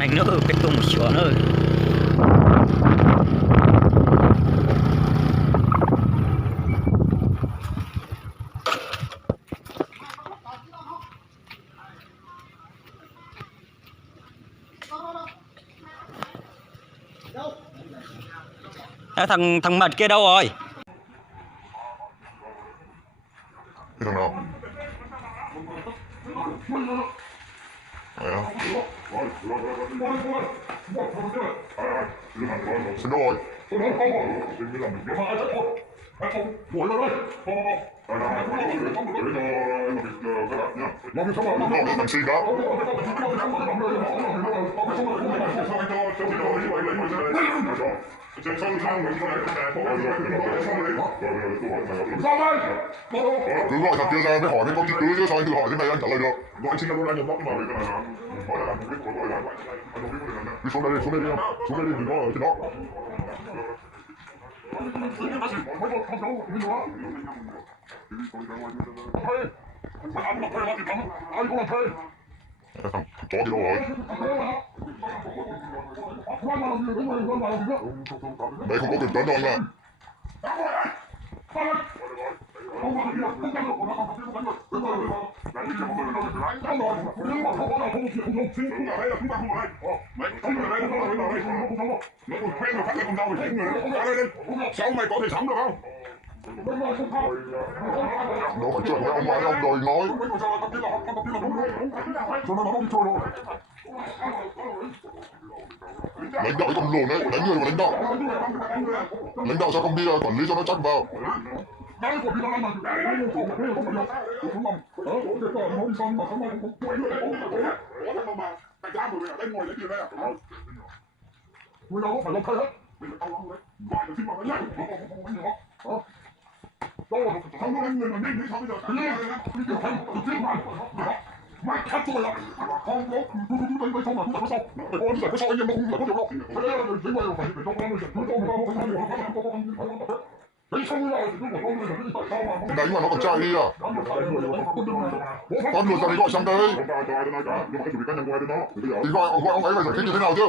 Đánh nữa cái tung một chỗ nữa. Thằng mật kia đâu rồi? Cái thằng nào? Đấy à? Xin lỗi. Thằng xin đó. Cứ gọi thằng kia ra mới hỏi nên có chứng cứ chứ sao anh tự hỏi thế này anh trả lời được. Gọi anh xin luôn anh nhập bóc mà hỏi là làm mục đích của gọi là đi xuống đây đi em, xuống đây đi đừng có ở trên đó. Thằng chó đi đâu rồi? Đấy không có quyền tấn đâu anh ạ. Sao mày có thể sống được không? Đâu phải chuyện với ông ấy ông đòi nói. Lãnh đạo cầm lồn đấy, đánh người mà lãnh đạo. Lãnh đạo sao không đi quản lý cho nó chắc vào. Mày cắt tôi lại. Không có. Tôi không mà sao? Ôi giời, có sao anh em không có được đâu. Thế là dính vào phải cho con Đánh mà nó còn chạy đi à? Con lượt ra đi gọi sang đây. Thì gọi ông ấy phải giải thích như thế nào chứ?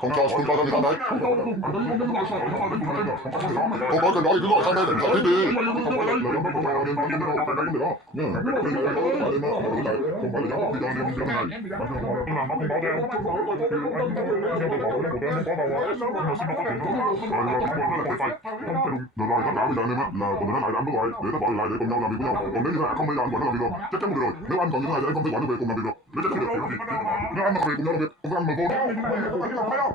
Không cho ra người ta đấy. Không có cần nói thì cứ gọi sang đây để giải thích đi. Được rồi, tất cả bây giờ anh em á là còn nó lại ăn rồi, để nó gọi lại để cùng nhau làm việc với nhau. Còn nếu như thế không bây giờ anh quản nó làm việc được, chắc chắn không được rồi. Nếu anh còn như thế này thì anh không thể quản được về cùng làm việc được. Nếu chắc chắn được thì nếu anh mà về cùng nhau làm việc, không có ăn mà vô.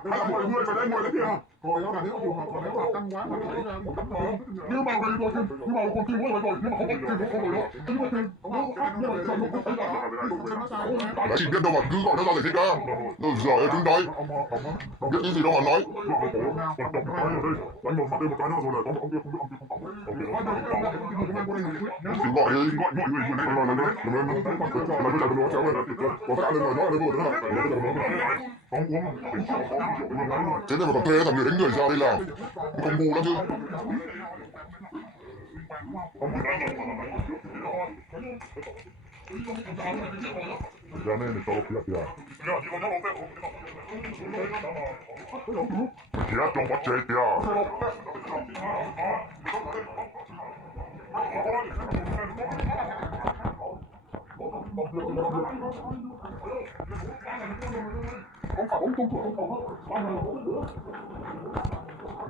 Hay là mọi người phải đây ngồi đấy kìa. Rồi đó là nếu trường hợp nếu mà tăng quá mà phải một tấm rồi. Nhưng mà rồi rồi nhưng mà còn tiền quá rồi nhưng mà không có tiền không rồi đó. Chứ mà tiền không có khác nhưng mà sao không thấy là Đã chỉ biết đâu mà cứ gọi nó ra giải thích đã. Rồi giỏi cứng đấy. Biết cái gì đâu mà nói. đánh một mặt đi một cái nữa rồi là ông kia không biết Thì gọi đi. gọi mọi người vừa nãy là đấy là bây giờ nó chéo lên có tất cả lên rồi nó lên vừa nữa không uống Thế nên mà còn thuê thằng người đánh người ra đi làm. Không ngu lắm chứ. Ra nên để cho nó kìa kìa trong bắt chơi kìa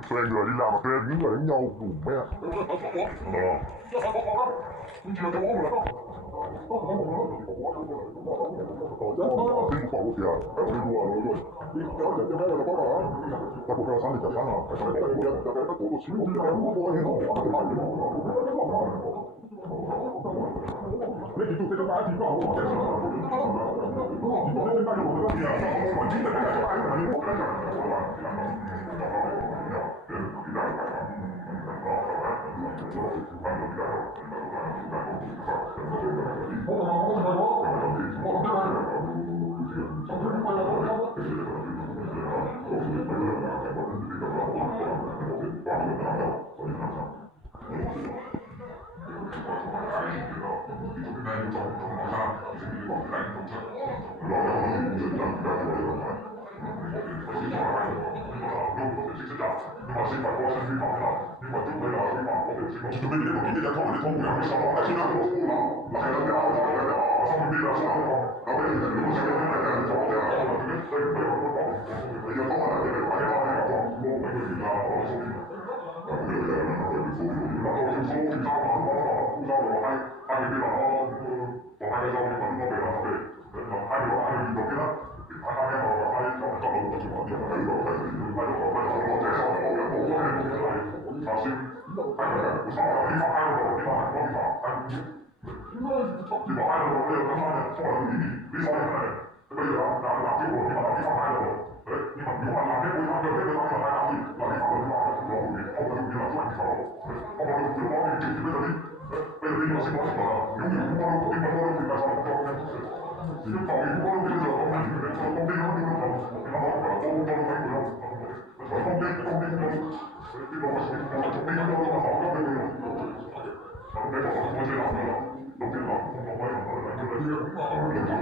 Thuê người đi làm mà thuê những người đánh nhau đủ mẹ. Kinh khổ kìa đi đùa rồi đi kéo để cho bé là có bảo ta cũng theo sáng thì chả sáng nào phải xong để cũng cho bé nó cũng một xíu đi em không có gì đâu lấy thì tôi cho ba thì có 準備啲文件一拖你拖唔入去手攞，先啦，嗱係啦，你話我心邊啦，先啦，咁你如果想你做嘅，你要講啊，你嚟擺啊，你講冇俾佢完啦，我收錢，咁你嚟啦，佢哋收錢，嗱我收錢收萬咯，收我閪邊啦，我閪收錢揾我俾啦，俾，嗱閪我閪見到邊啦，閪閪我閪就得咯，我先話啲閪咯，閪我借收我嘅，我嘅係查先。係咪？我查下邊個閪嗰度，邊個係幫查？你話閪嗰度，你又咁翻嚟，放兩年，你放人嚟，不如啊，嗱啲喎，你話啲翻閪嗰度，你話如果話啲會翻嘅，你話翻閪啲，嗱啲翻嗰啲話，我後面我嗰邊啊，都係查，我嗰度要幫你記住俾嗰啲，俾嗰啲我先講先話，如果唔幫到，邊個幫到，邊個查唔到嘅？如果後面幫到邊個就講緊，你做工邊個邊個做，邊個好㗎，我幫到邊個咯，我工邊邊個。呢個我先講，呢個我講咗俾佢用。咁你講我先講咗，六點鐘我可以同佢嚟，佢哋呢個咁啊，